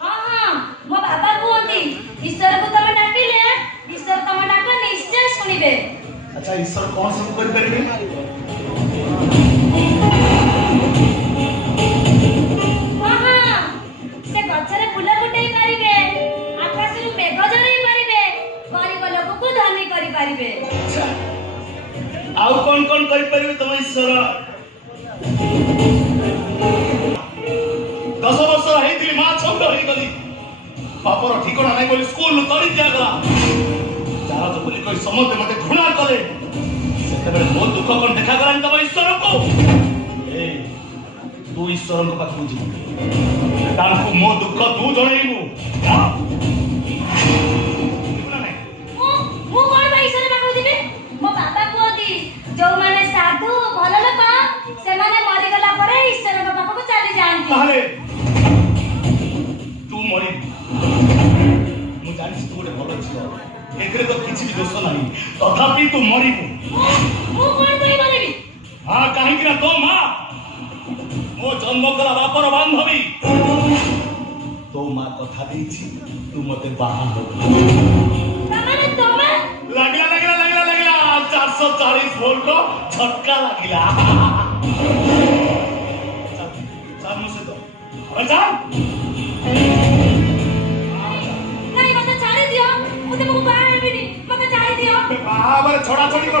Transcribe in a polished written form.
हाँ हाँ मो बाबा कहती ईश्वर को तुम डाकिले ईश्वर तुम डाक निश्चय सुनिबे। अच्छा ईश्वर कौन सब कर परिबे? हाँ हाँ से गछरे फूल फुटाई पारिबे आकाशरू मेघ झराई पारिबे गरीब लोक को धनी करि पारिबे। अच्छा आउ कौन कर परिबे तुम ईश्वर? 10 वर्ष हेती मां छौड होई गली बापर ठिकाना नहीं बोली स्कूल तरी दिया गला चारा तो बोली कोई समझ मते घृणा करे सेते बहुत दुख कोन देखा गलान तुम ईश्वर को। ए तू ईश्वर को पाखु जी तांको मो दुख तू जणैबू मु कोन भाई ईश्वर पाखु जिबे मो बाबा कहती जो माने साधु भल लोक से माने मरि गला परे ईश्वर को पाखु चली जांती। ताहले तू मरी मु जानिस तू गोटे भल झियो एकरे तो किछि भी दोष नाही तथापि तू मरिबू। मु कोन भाई मरिबी? हां काहे कि तो मां मो जन्म कला बापर बांधवी तो मां कथा देछि तू मते बाहा हो माने तोमा लगला 440 वोल्ट झटका लागिला चल मुझे तो अरे चल नहीं मते छाड़ी दियो मते मो बाहर भी नहीं मते छाड़ी दियो बाबा छोड़ा छोड़ी कर